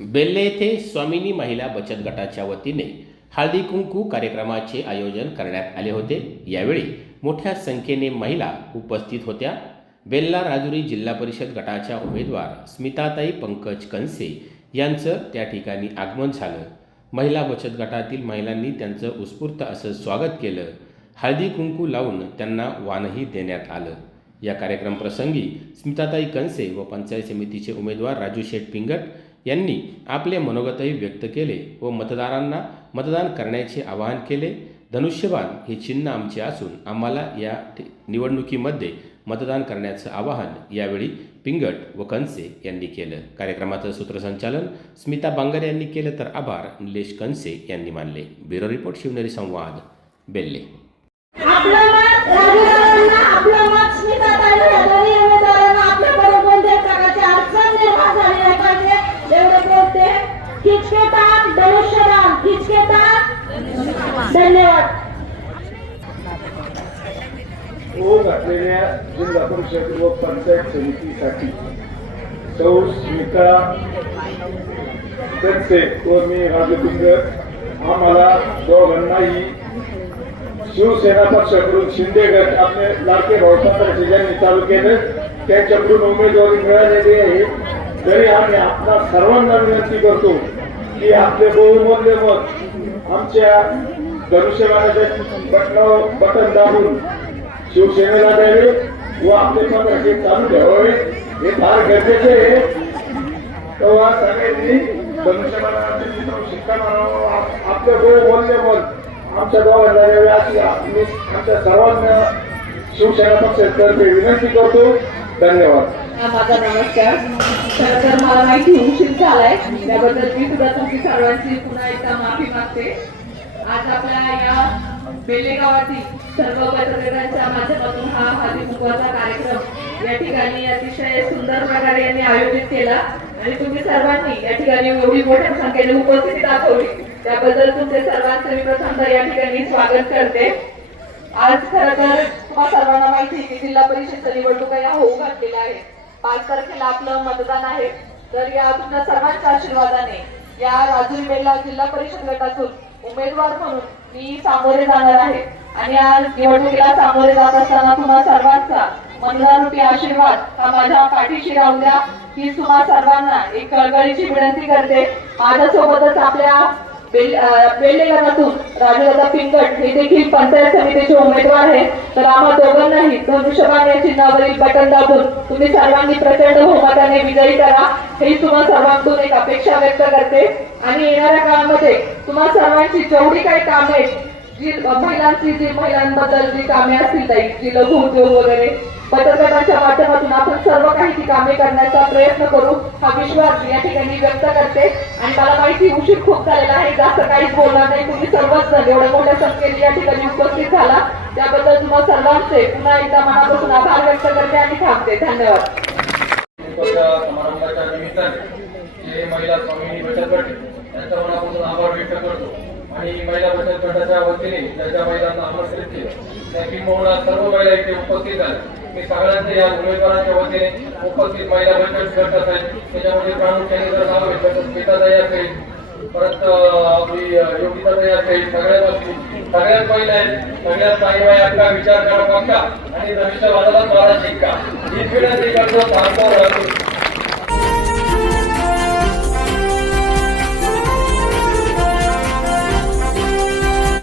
बेल्ले येथे स्वामिनी महिला बचत गटाच्या वतीने हळदी कुंकू कार्यक्रमाचे आयोजन करण्यात आले होते. यावेळी मोठ्या संख्येने महिला उपस्थित होत्या. बेल्ला राजुरी जिल्हा परिषद गटाच्या उमेदवार स्मिताताई पंकज कनसे यांचं त्या ठिकाणी आगमन झालं. महिला बचत गटातील महिलांनी त्यांचं उत्स्फूर्त असं स्वागत केलं. हळदी कुंकू लावून त्यांना वाणही देण्यात आलं. या कार्यक्रम प्रसंगी स्मिताताई कनसे व पंचायत समितीचे उमेदवार राजू शेठ पिंगट यांनी आपले मनोगतही व्यक्त केले व मतदारांना मतदान करण्याचे आवाहन केले. धनुष्यबाण हे चिन्ह आमचे असून आम्हाला या निवडणुकीमध्ये मतदान करण्याचं आवाहन यावेळी पिंगट व कनसे यांनी केलं. कार्यक्रमाचं सूत्रसंचालन स्मिता बांगर यांनी केलं तर आभार निलेश कनसे यांनी मानले. ब्युरो रिपोर्ट शिवनेरी संवाद बेल्ले. आपलं मत राजूदारांना आपलं मत स्मिताताई या दोन्ही उमेदवारांना आपल्याकडे कोणत्याही प्रकारची अडचण निर्माण झाली जिल्हा परिषद व पंचायत समितीसाठी सौ स्मिता कनसे व मी राजपिंगर आम्हाला दोघांनाही शिवसेना पक्षाकडून शिंदे गट आपले लाडके भाऊसाहेब ज्यांनी चालू केले. त्यांच्याकडून उमेदवारी मिळालेली आहे. तरी आम्ही आपल्या सर्वांना विनंती करतो की आपले बहुमूल्य मत आमच्या धनुष्यबाणाच्या बटनावर बटन दाबून शिवसेनेला द्यावे व आपले पत्राचे चालू ठेवावे. हे फार गरजेचे आहे. तेव्हा सगळ्यांनी धनुष्यबाणाचे चित्र आपलं बहुमूल्य मत आमच्या गावाला द्यावे अशी मी आमच्या सर्वांना शिवसेना पक्षातर्फे विनंती करतो. धन्यवाद. माझा नमस्कार. खरं तर मला माहिती उशीर झालाय. त्याबद्दल मी सुद्धा तुमची सर्वांची पुन्हा एकदा माफी मागते. आज आपल्या या बेलेगावातील सर्व पत्रकारांच्या माध्यमातून हा हळदी कुंकवाचा कार्यक्रम या ठिकाणी अतिशय सुंदर प्रकारे यांनी आयोजित केला. आणि तुम्ही सर्वांनी या ठिकाणी एवढी मोठ्या संख्येने उपस्थिती दाखवली. त्याबद्दल तुमचे सर्वांचे मी प्रथमतः या ठिकाणी स्वागत करते. आज खरं तर तुम्हा सर्वांना माहिती की जिल्हा परिषदच्या निवडणुका या होऊ घातलेल्या आहेत पाच तारखेला आपलं मतदान आहे. तर या तुमच्या सर्वांच्या आशीर्वादाने या राजूर मेला जिल्हा परिषद गटातून उमेदवार म्हणून मी सामोरे जाणार आहे. आणि आज निवडणुकीला सामोरे जात असताना तुम्हा सर्वांचा मतदारूपी आशीर्वाद हा माझ्या पाठीशी राहू द्या. ही तुम्हा सर्वांना एक कळकळीची विनंती करते. माझ्यासोबतच आपल्या बेल- नातू बेल्ले गटातून राजदादा पिंकट हे देखील पंचायत समितीचे उमेदवार आहेत. तर आम्हा दोघांनाही धनुष्यबाण या चिन्हावरील बटन दाबून तुम्ही सर्वांनी प्रचंड बहुमताने विजयी करा. ही तुम्हा सर्वांकडून एक अपेक्षा व्यक्त करते. आणि येणाऱ्या काळामध्ये तुम्हा सर्वांची जेवढी काही कामे जी महिलांची जी महिलांबद्दल जी कामे असतील ताई जी लघु उद्योग वगैरे पत्रकारांच्या माध्यमातून आपण सर्व काही ती कामे करण्याचा प्रयत्न करू. हा विश्वास मी या ठिकाणी व्यक्त करते. आणि मला माहिती उशीर खूप झालेला आहे. जास्त काहीच बोलणार नाही. तुम्ही सर्वच जण एवढ्या मोठ्या संख्येने या ठिकाणी उपस्थित झाला. त्याबद्दल तुम्हा सर्वांचे पुन्हा एकदा मनापासून आभार व्यक्त करते आणि थांबते. धन्यवाद. समारंभाच्या निमित्ताने जे महिला स्वामिनी बचत गट त्यांच्या मनापासून आभार व्यक्त करतो. आणि महिला बचत गटाच्या वतीने ज्या ज्या महिलांना आमंत्रित केलं त्या किंबहुना सर्व महिला इथे उपस्थित झाल्या. मी सगळ्यांचे या उमेदवारांच्या वतीने उपस्थित महिला बैठक गट असेल. त्याच्यामध्ये प्रामुख्याने जर नाव घेतलं तर स्मिताताई असेल परत आपली योगिताताई असेल सगळ्यात असतील सगळ्यात पहिले सगळ्यात चांगली बाई आपला विचार करा पक्का आणि भविष्यवादाला द्वारा शिका ही विनंती इकडचं सांगतो राहतील.